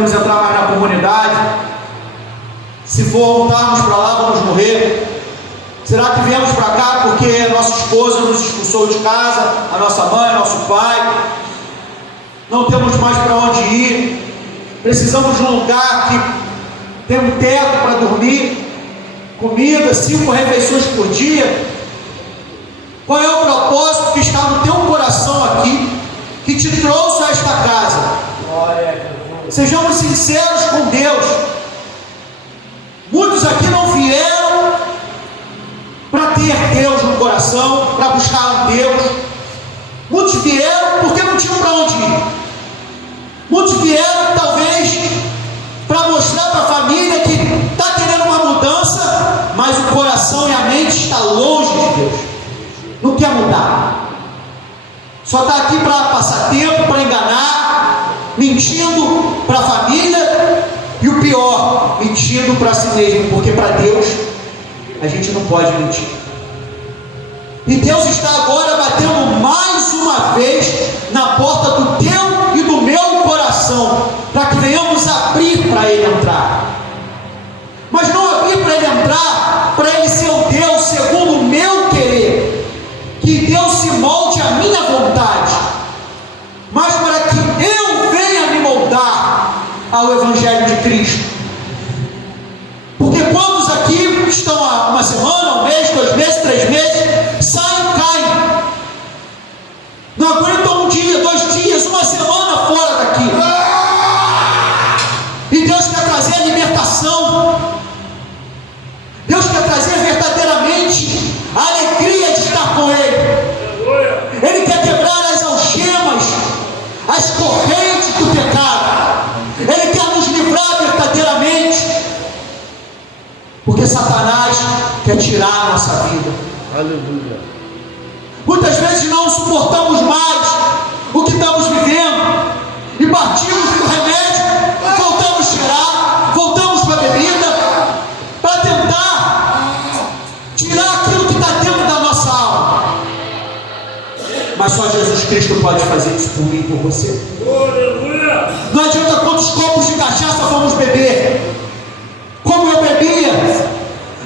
podemos entrar mais na comunidade. Se voltarmos para lá, vamos morrer. Será que viemos para cá porque nossa esposa nos expulsou de casa, a nossa mãe, nosso pai? Não temos mais para onde ir. Precisamos de um lugar que tem um teto para dormir, comida, 5 refeições por dia. Qual é o propósito que está no teu coração aqui, que te trouxe a esta casa? Sejamos sinceros com Deus. Muitos aqui não vieram para ter Deus no coração, para buscar um Deus. Muitos vieram porque não tinham para onde ir. Muitos vieram talvez para mostrar para a família que está querendo uma mudança, mas o coração e a mente está longe de Deus, não quer mudar, só está aqui para passar tempo, para enganar, mentindo para a família, e o pior, mentindo para si mesmo, porque para Deus a gente não pode mentir. E Deus está agora batendo mais uma vez na porta do teu e do meu coração, para que venhamos abrir para Ele entrar. Mas não abrir para Ele entrar, para Ele ser o Deus segundo o meu querer, que Deus se molde à minha vontade, mas para que eu venha me moldar ao Evangelho de Cristo. Porque quantos aqui estão há uma semana, um mês, 2 meses, 3 meses, saem e caem, não aguentam um dia, 2 dias, uma semana fora daqui, e Deus quer trazer a libertação. Deus quer trazer verdadeiramente a alegria de estar com Ele. Ele quer quebrar as algemas, as correntes do pecado. Ele quer nos livrar verdadeiramente, porque Satanás quer tirar a nossa vida. Aleluia. Muitas vezes não suportamos mais o que estamos vivendo e partimos do remédio, voltamos a cheirar, voltamos para a bebida, para tentar tirar aquilo que está dentro da nossa alma. Mas só Jesus Cristo pode fazer isso por mim e por você. Não adianta quantos copos de cachaça vamos beber, como eu bebia.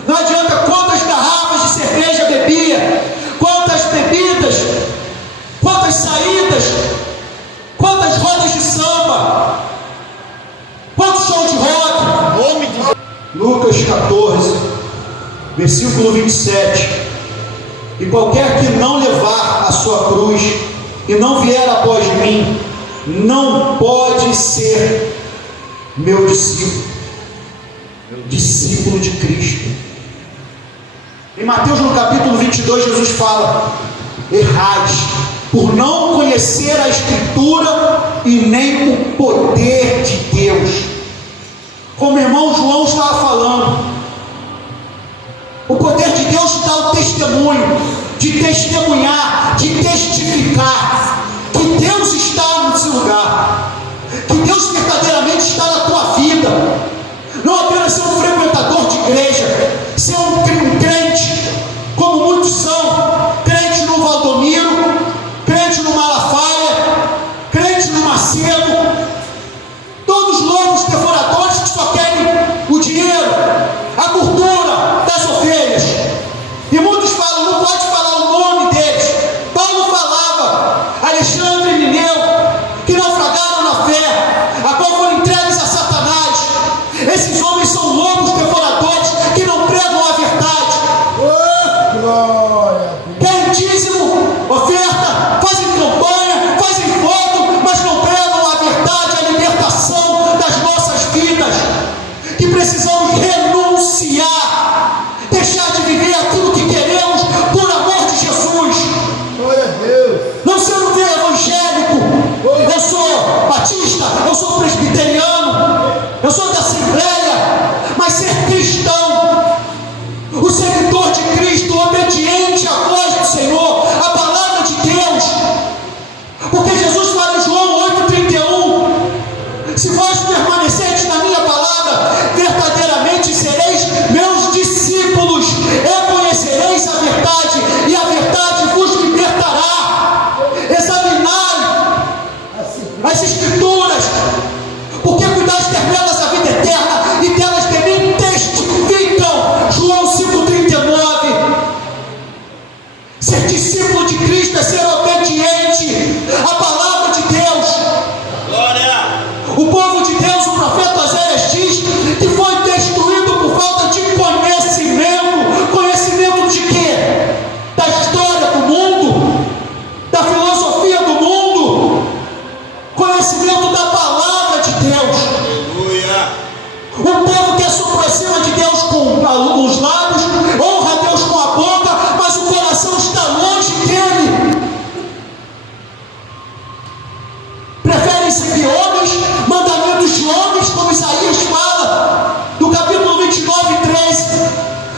Não adianta quantas garrafas de cerveja bebia, quantas bebidas, quantas saídas, quantas rodas de samba, quantos shows de rock. Lucas 14, versículo 27. E qualquer que não levar a sua cruz e não vier após mim, não pode ser meu discípulo, discípulo de Cristo. Em Mateus no capítulo 22, Jesus fala: errais por não conhecer a Escritura e nem o poder de Deus. Como o irmão João estava falando, o poder de Deus dá o testemunho, de testemunhar, de testificar que Deus está nesse lugar, que Deus verdadeiramente está na tua vida. Não apenas ser um frequentador de igreja, ser um crente, como muitos são, crente no Valdomiro, crente no Malafaia, crente no Macedo, todos lobos devoradores que só querem o dinheiro, a gordura das ovelhas. E muitos falam, não pode falar o nome deles. Paulo falava, Alexandre e Mineu, que naufragaram na fé, a qual foram entregues a Satanás. Esses homens são lobos devoradores que não pregam a verdade. Querem dízimo, oferta, fazem campanha, fazem foto, mas não pregam a verdade, a libertação das nossas vidas, que precisamos renunciar, deixar de viver aquilo que queremos por amor de Jesus. Não ser um evangélico, eu sou batista, eu sou presbiteriano, eu sou da Assembleia, mas ser cristão, o seguidor de Cristo, obediente à voz do Senhor, à palavra de Deus. Porque Jesus fala em João 8,31: se vós permanecerdes na minha palavra, verdadeiramente sereis meus discípulos, e conhecereis a verdade, e a verdade vos libertará. Examinai as Escrituras, porque cuidar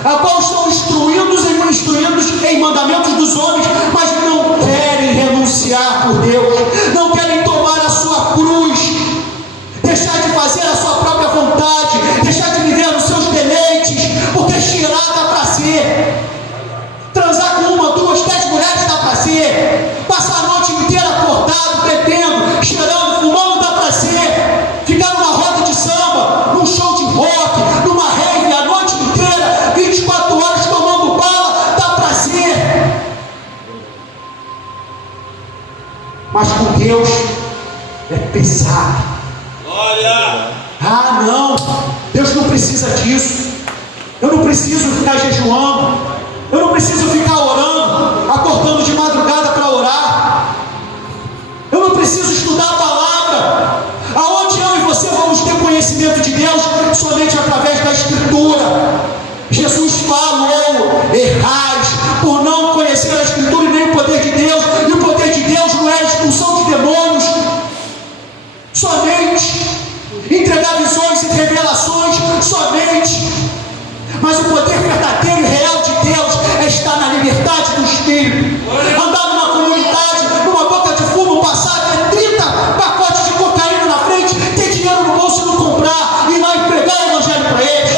a qual estão instruídos em mandamentos dos homens, mas não querem renunciar por Deus, não querem tomar a sua cruz, deixar de fazer a sua própria vontade, deixar de viver nos seus deleites, porque cheirar dá prazer, transar com uma, duas, 10 mulheres dá prazer, passar a noite inteira acordado, bebendo, cheirando, fumando dá prazer, ficar numa roda de samba, num show de rock, numa rave a noite inteira, 24 horas tomando bala, dá prazer. Mas com Deus é pesado. Olha! Ah, não, Deus não precisa disso. Eu não preciso ficar jejuando, eu não preciso ficar orando, acordando de madrugada para orar, eu não preciso estudar a palavra. Aonde eu e você vamos ter conhecimento de Deus? Somente através da Escritura. Jesus falou: errais por não conhecer a Escritura e nem o poder de Deus, e o poder de Deus não é a expulsão de demônios, somente entregar visões e revelações, somente. Mas o poder verdadeiro e real de Deus é estar na liberdade do Espírito, andar numa comunidade, numa boca de fumo, passar 30 pacotes de cocaína na frente, ter dinheiro no bolso e não comprar, ir lá e pregar o evangelho para eles.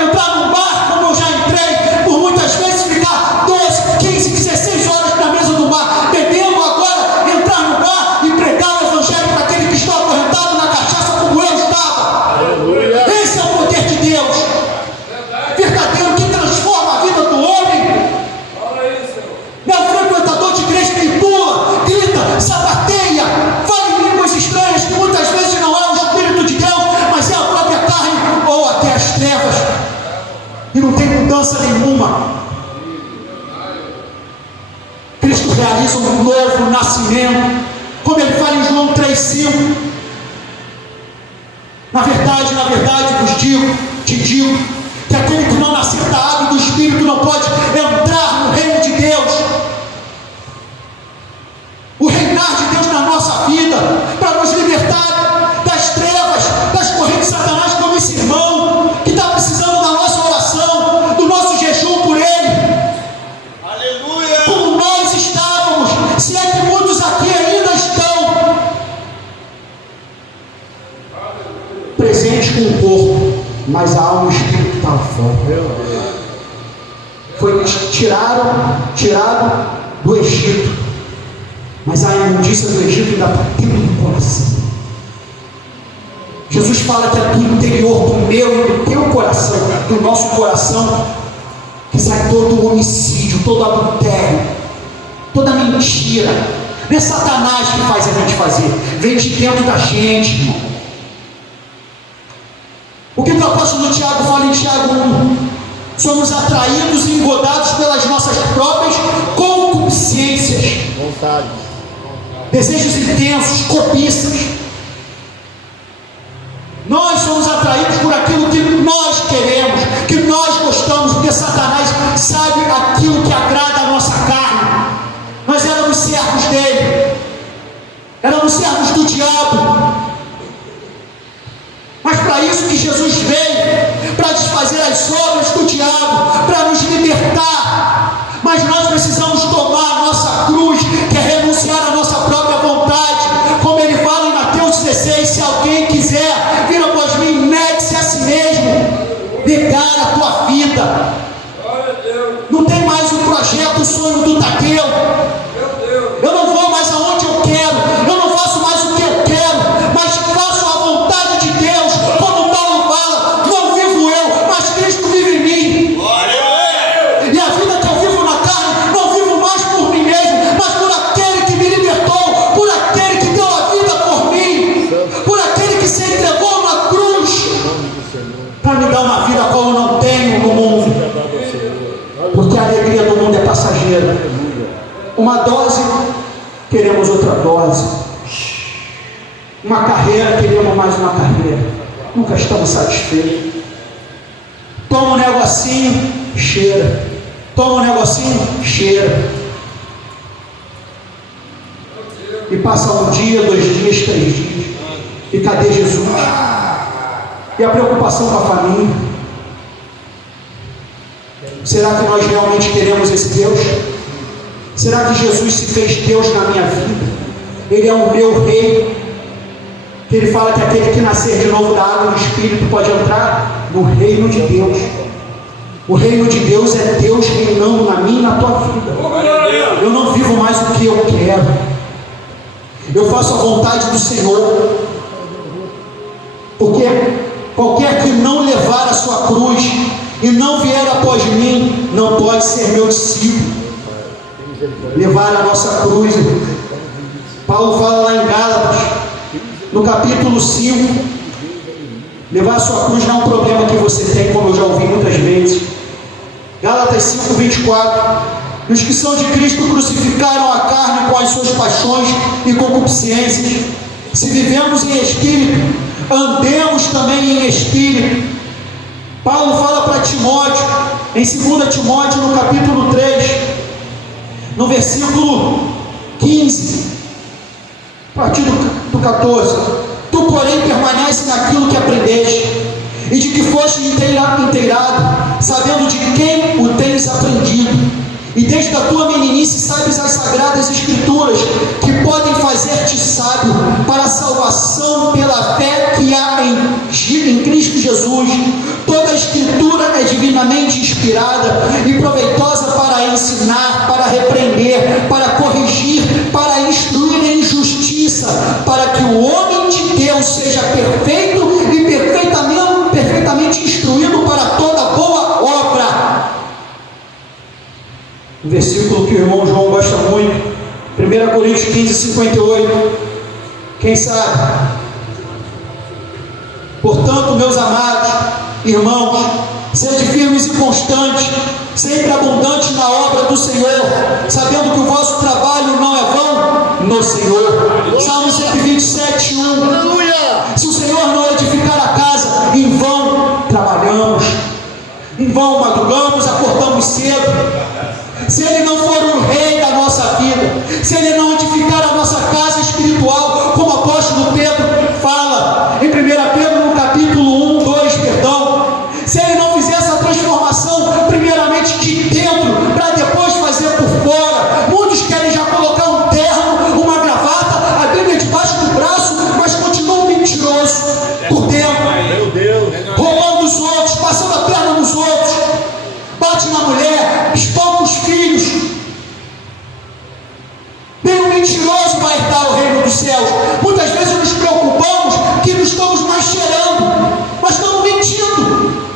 Entrar num bar, como eu já entrei, por muitas vezes ficar 12, 15, 16 horas na mesa do bar, bebendo, agora entrar no bar e pregar o evangelho para aquele que está acorrentado na cachaça como eu estava. Esse é o poder de Deus verdadeiro, que transforma a vida do homem. Não é o frequentador de igreja que pula, grita, sapateia, fala em línguas estranhas, que muitas vezes não é o Espírito de Deus, mas é a própria carne ou até as trevas, e não tem mudança nenhuma. Cristo realiza um novo nascimento, como ele fala em João 3,5. Na verdade, te digo, que aquele que não nascer da água e do Espírito não pode entrar no reino de Deus. O reinar de Deus na nossa vida, para nos libertar das trevas, das correntes de Satanás, como esse irmão que está precisando da nossa oração, do nosso jejum por ele. Aleluia! Como nós estávamos, se é que muitos aqui ainda estão presentes com o corpo, mas a alma e o espírito estavam fora. Foi tirado do Egito, mas a imundícia do Egito ainda está dentro do coração. Jesus fala que é do interior do meu e do teu coração, do nosso coração, que sai todo o homicídio, todo o adultério, toda mentira. Não é Satanás que faz a gente fazer, vem de dentro da gente, irmão. O que o apóstolo Tiago fala em Tiago 1? Somos atraídos e engodados pelas nossas próprias concupiscências, desejos intensos, cobiças. Nós somos atraídos por aquilo que nós queremos, que nós gostamos, porque Satanás sabe aquilo que agrada a nossa carne. Nós éramos servos dele, éramos servos do diabo. Mas para isso que Jesus veio, para desfazer as obras do diabo, para nos libertar. Mas nós precisamos tomar a nossa cruz, que é renunciar à nossa própria vontade, como ele fala em Mateus 16: se alguém quiser vir após mim, negue-se a si mesmo, negar a tua vida. Não tem mais o projeto, o sonho do Tadeu. Eu não vou mais aonde eu quero, eu não faço mais o que eu quero, mas faço a vontade de Deus, como Paulo fala: não vivo eu, mas Cristo vive em mim. E a vida que eu vivo na carne, não vivo mais por mim mesmo, mas por aquele que me libertou, por aquele que deu a vida por mim, por aquele que se entregou na cruz, para me dar uma vida como eu não tenho no mundo. Porque a alegria do mundo é passageira. Uma dose, queremos outra dose. Uma carreira, queremos mais uma carreira. Nunca estamos satisfeitos. Toma um negocinho, cheira. Toma um negocinho, cheira. E passa um dia, 2 dias, 3 dias. E cadê Jesus? E a preocupação com a família? Será que nós realmente queremos esse Deus? Será que Jesus se fez Deus na minha vida? Ele é o meu rei. Ele fala que aquele que nascer de novo da água e do Espírito pode entrar no reino de Deus. O reino de Deus é Deus reinando na minha e na tua vida. Eu não vivo mais o que eu quero. Eu faço a vontade do Senhor. Porque qualquer que não levar a sua cruz e não vier após mim, não pode ser meu discípulo. Levar a nossa cruz. Paulo fala lá em Gálatas, no capítulo 5, levar a sua cruz não é um problema que você tem, como eu já ouvi muitas vezes. Gálatas 5, 24. Os que são de Cristo crucificaram a carne com as suas paixões e concupiscências. Se vivemos em espírito, andemos também em espírito. Paulo fala para Timóteo, em 2 Timóteo, no capítulo 3, no versículo 15, a partir do 14: Tu, porém, permanece naquilo que aprendeste, e de que foste inteirado, sabendo de quem o tens aprendido. E desde a tua meninice sabes as sagradas escrituras, que podem fazer-te sábio para a salvação pela fé que há em Cristo Jesus. Toda a escritura é divinamente inspirada e proveitosa para ensinar, para repreender, para corrigir, para instruir em justiça, para que o homem de Deus seja perfeito e perfeitamente instruído para toda boa obra. Um versículo que o irmão João gosta muito, 1 Coríntios 15, 58. Quem sabe? Portanto, meus amados irmãos, sede firmes e constantes, sempre abundantes na obra do Senhor, sabendo que o vosso trabalho não é vão no Senhor. Salmo 127, 1. Se o Senhor não edificar a casa, em vão trabalhamos, em vão madrugamos, acordamos cedo. Se Ele não for o rei da nossa vida, se Ele não edificar a nossa casa espiritual, como o apóstolo Pedro fala em 1 Pedro no capítulo 1, 2, se Ele não fizer essa transformação primeiramente de dentro, para depois fazer por fora. Muitos querem já colocar um terno, uma gravata, a Bíblia debaixo do braço, mas continuam mentiroso por dentro, roubando os outros, passando a perna nos outros, bate na mulher, espanca os filhos. Nem o mentiroso vai herdar o reino dos céus. Muitas vezes nos preocupamos que não estamos mais cheirando, mas estamos mentindo.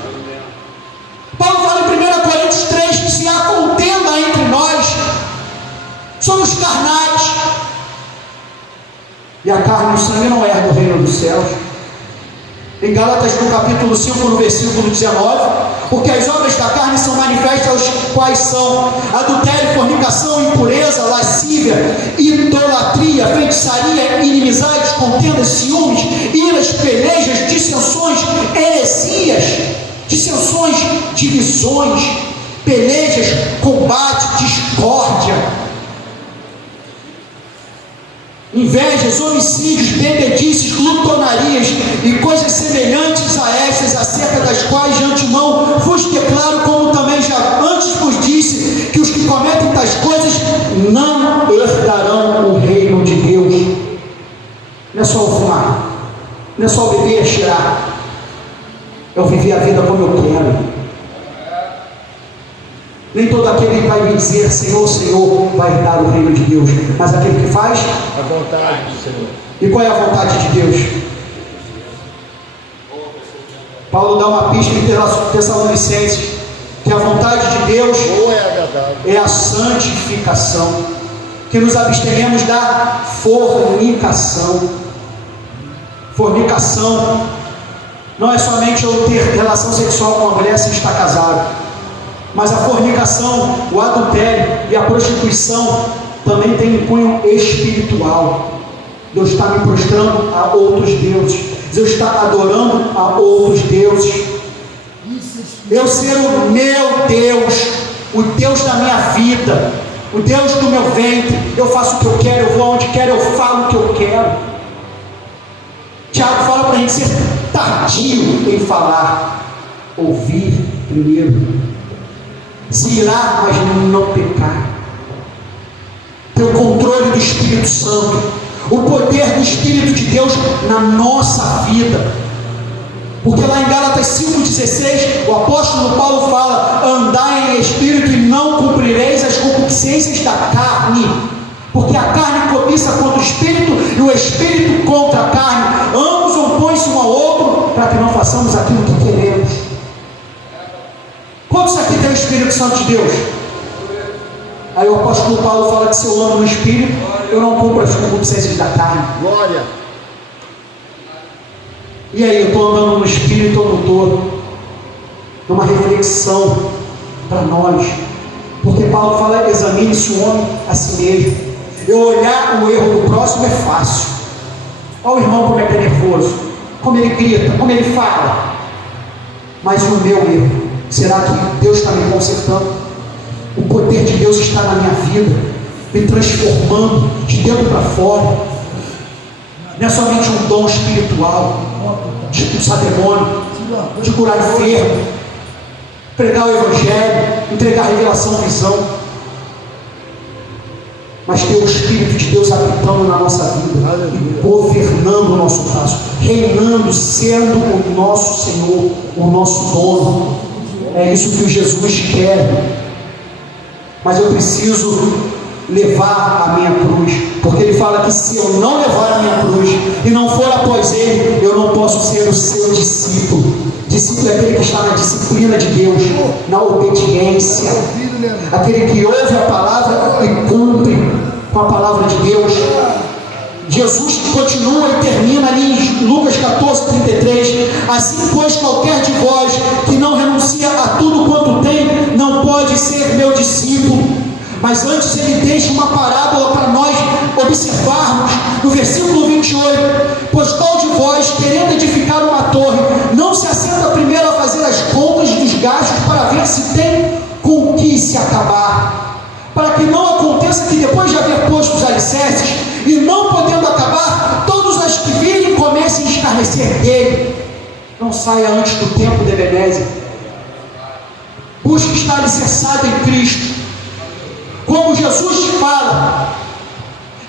Paulo fala em 1 Coríntios 3 que se há contenda entre nós, somos carnais, e a carne e o sangue não herdam o reino dos céus. Em Gálatas, no capítulo 5, no versículo 19, porque as obras da carne são manifestas, quais são adultério, fornicação, impureza, lascívia, idolatria, feitiçaria, inimizades, contendas, ciúmes, iras, pelejas, dissensões, heresias, dissensões, divisões, pelejas, combate, discórdia, invejas, homicídios, bebedices, glutonarias e coisas semelhantes a estas, acerca das quais de antemão vos declaro, como também já antes vos disse, que os que cometem tais coisas não herdarão o reino de Deus. Não é só o fumar, não é só o beber e cheirar, é o viver a vida como eu quero. Nem todo aquele que vai me dizer Senhor, Senhor, vai herdar o reino de Deus, mas aquele que faz a vontade do Senhor. E qual é a vontade de Deus? Paulo dá uma pista em Tessalonicenses, que a vontade de Deus é a santificação, que nos abstenhamos da fornicação. Fornicação não é somente eu ter relação sexual com a mulher sem estar casado, mas a fornicação, o adultério e a prostituição também tem um cunho espiritual. Deus está me prostrando a outros deuses, Deus está adorando a outros deuses. Eu ser o meu Deus, o Deus da minha vida, o Deus do meu ventre, eu faço o que eu quero, eu vou onde quero, eu falo o que eu quero. Tiago fala para a gente ser tardio em falar, ouvir primeiro. se irá, mas não pecar. Ter o controle do Espírito Santo, o poder do Espírito de Deus na nossa vida. Porque lá em Gálatas 5,16, o apóstolo Paulo fala: andai em espírito e não cumprireis as concupiscências da carne. Porque a carne cobiça contra o espírito e o espírito contra a carne. Ambos opõem-se um ao outro para que não façamos aquilo que queremos. Quantos aqui tem o Espírito Santo de Deus? Aí o apóstolo Paulo fala que se eu ando no espírito, eu não cumpro as concupiscências da carne. Glória! E aí, eu estou andando no espírito ou não estou? Uma reflexão para nós. Porque Paulo fala: examine-se o homem a si mesmo. Eu olhar o erro do próximo é fácil. Olha o irmão como é que é nervoso, como ele grita, como ele fala. Mas o meu erro, será que Deus está me consertando? O poder de Deus está na minha vida, me transformando de dentro para fora. Não é somente um dom espiritual de expulsar demônio, de curar enfermo, pregar o Evangelho, entregar revelação, visão, mas ter o Espírito de Deus habitando na nossa vida e governando o nosso passo, reinando, sendo o nosso Senhor, o nosso dono. É isso que Jesus quer. Mas eu preciso levar a minha cruz, porque ele fala que se eu não levar a minha cruz e não for após ele, eu não posso ser o seu discípulo. Discípulo é aquele que está na disciplina de Deus, na obediência, aquele que ouve a palavra e cumpre com a palavra de Deus. Jesus continua e termina ali em Lucas 14:33: assim pois qualquer de vós que não renuncia a tudo quanto tem, não pode ser meu discípulo. Mas antes ele deixa uma parábola para nós observarmos, no versículo 28, pois qual de vós, querendo edificar uma torre, não se assenta primeiro a fazer as contas dos gastos para ver se tem com que se acabar, para que não aconteça que depois de haver posto os alicerces, e não podendo acabar, todos os que virem comecem a escarnecer dele. Não saia antes do tempo de Ebenezer. Busque estar alicerçado em Cristo. Como Jesus fala,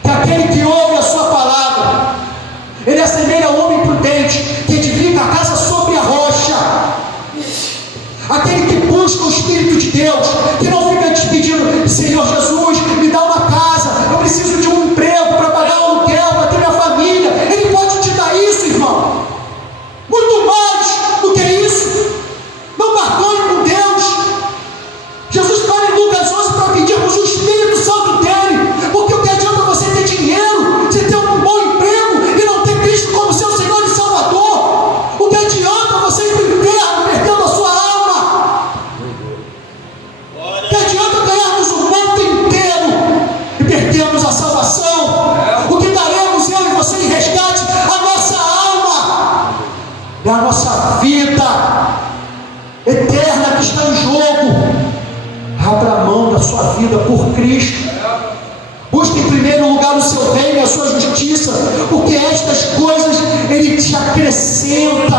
que aquele que ouve a sua palavra, ele assemelha ao homem prudente, que edifica a casa sobre a rocha. Aquele que busca o Espírito de Deus, que não fica te pedindo: Senhor Jesus, me dá uma casa, eu preciso de um emprego para pagar o aluguel, para ter minha família. Ele pode te dar isso, irmão, muito mais do que isso. Não barganhe com Deus. Jesus fala em Lucas 11 para pedirmos o Espírito Santo dele, porque o que adianta você ter dinheiro, você ter um bom emprego e não ter Cristo como seu Senhor e Salvador? O que adianta você ir para o inferno perdendo a sua alma? O que adianta ganharmos o mundo inteiro e perdermos a salvação? O que daremos eu e você em resgate? A nossa alma, é a nossa vida eterna que está em jogo. Abra a mão da sua vida por Cristo. Busque em primeiro lugar o seu reino e a sua justiça, porque estas coisas ele te acrescenta.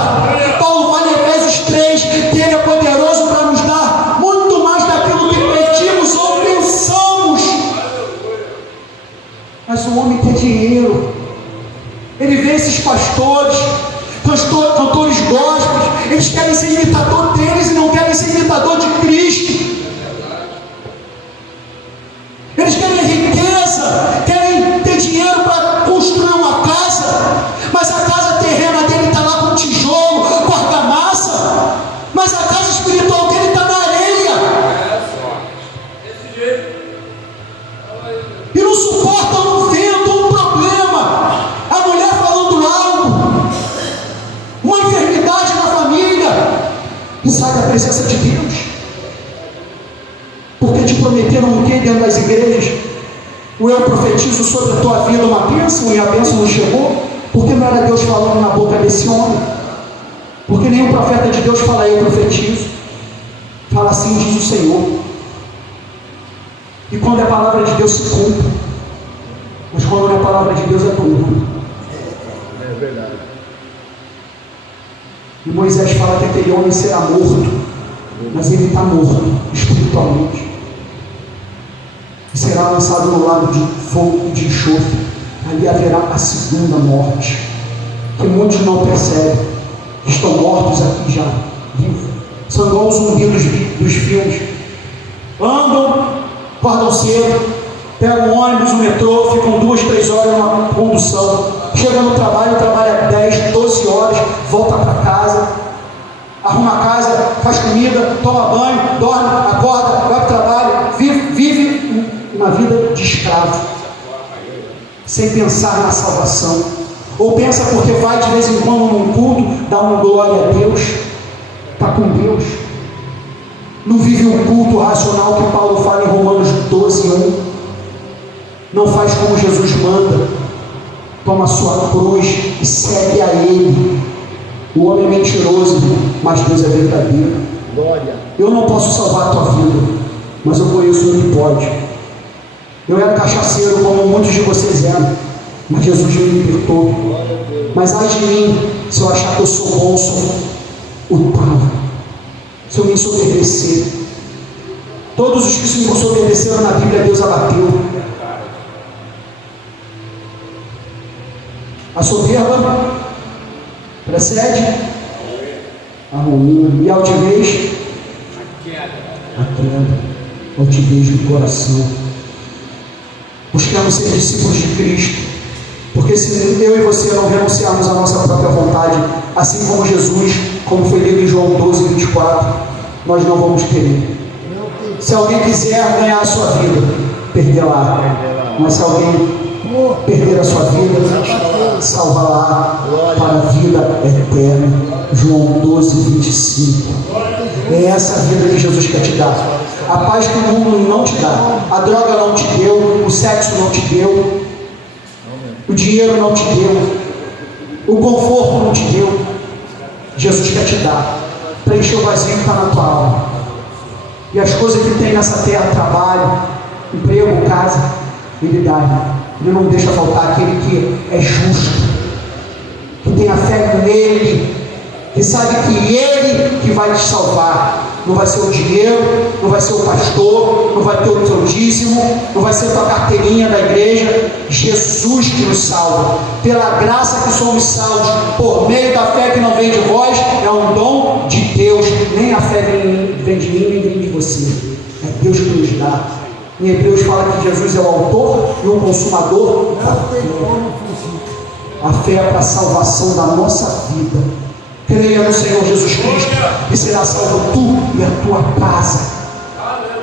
Paulo fala em Efésios 3 que ele é poderoso para nos dar muito mais daquilo que pedimos ou pensamos. Mas o homem quer dinheiro. Ele vê esses pastores, cantores gospels, eles querem ser imitador deles e não querem ser imitador de Cristo. Eles querem riqueza, querem ter dinheiro para construir uma casa, mas a casa terrena dele está lá com tijolo, com argamassa, mas a casa espiritual dele está na areia. E não suporta um vento, um problema, a mulher falando algo, uma enfermidade na família, e sai da presença de Deus. Porque te prometeram o que dentro das igrejas? O eu profetizo sobre a tua vida uma bênção, e a bênção não chegou, porque não era Deus falando na boca desse homem. Porque nenhum profeta de Deus fala: eu profetizo. Fala: assim diz o Senhor. E quando é a palavra de Deus se cumpre, mas quando não é a palavra de Deus é turma. É verdade. E Moisés fala que aquele homem será morto. mas ele está morto espiritualmente. E será lançado no lago de fogo e de enxofre. Ali haverá a segunda morte, que muitos não percebem. Estão mortos aqui já, vivos. São igual os zumbis dos filmes. Andam, acordam cedo, pegam um ônibus, um metrô, ficam 2, 3 horas na condução. Chega no trabalho, trabalha 10, 12 horas, volta para casa, arruma a casa, faz comida, toma banho, dorme, acorda, vai para o trabalho, vive uma vida de escravo, sem pensar na salvação. Ou pensa porque vai de vez em quando num culto, dá uma glória a Deus, está com Deus. Não vive um culto racional que Paulo fala em Romanos 12:1. Não faz como Jesus manda. Toma a sua cruz e segue a Ele. O homem é mentiroso, mas Deus é verdadeiro. Glória. Eu não posso salvar a tua vida, mas eu conheço um que pode. Eu era cachaceiro, como muitos de vocês eram, mas Jesus me libertou. Mas ai de mim, se eu achar que eu sou bom, sou o tal. Se eu me ensoberbecer. Todos os que se ensoberbeceram na Bíblia, Deus abateu. A soberba precede a ruína, e a altivez, a queda, altivez do coração. Buscamos ser discípulos de Cristo, porque se eu e você não renunciarmos à nossa própria vontade, assim como Jesus, como foi lido em João 12:24, nós não vamos querer. Se alguém quiser ganhar a sua vida, perderá. Mas se alguém perder a sua vida, salvará para a vida eterna. João 12:25. É essa a vida que Jesus quer te dar. A paz que o mundo não te dá. A droga não te deu, o sexo não te deu, o dinheiro não te deu, o conforto não te deu. Jesus quer te dar. Preencher o vazio que está na tua alma. E as coisas que tem nessa terra, trabalho, emprego, casa, Ele dá. Ele não deixa faltar aquele que é justo, que tem a fé nele, que sabe que Ele que vai te salvar. Não vai ser o dinheiro, não vai ser o pastor, não vai ter o teu dízimo, não vai ser a tua carteirinha da igreja. Jesus que nos salva, pela graça que somos salvos, por meio da fé que não vem de vós, é um dom de Deus. Nem a fé vem de mim, nem vem de você. É Deus que nos dá. Em Hebreus fala que Jesus é o autor e o consumador da fé. A fé é para a salvação da nossa vida. Creia no Senhor Jesus Cristo e será salvo tu e a tua casa.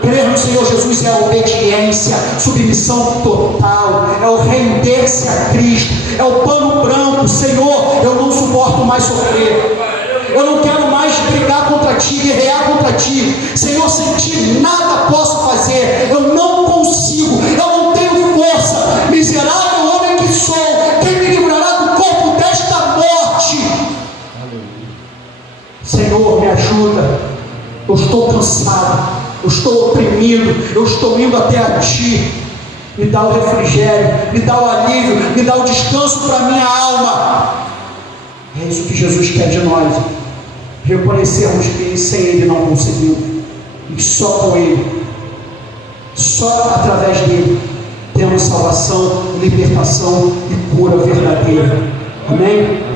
Crer no Senhor Jesus é a obediência, submissão total, é o render-se a Cristo, é o pano branco. Senhor, eu não suporto mais sofrer, eu não quero mais brigar contra ti, guerrear contra ti. Senhor, sem ti nada posso fazer, eu não consigo, eu não tenho força. Miserável homem que sou, quem me livrará do corpo desta morte? Senhor, me ajuda. Eu estou cansado, eu estou oprimido, eu estou indo até a ti. Me dá o refrigério, me dá o alívio, me dá o descanso para a minha alma. É isso que Jesus quer de nós. Reconhecermos que sem Ele não conseguimos, e só com Ele, só através dele, temos salvação, libertação e cura verdadeira. Amém?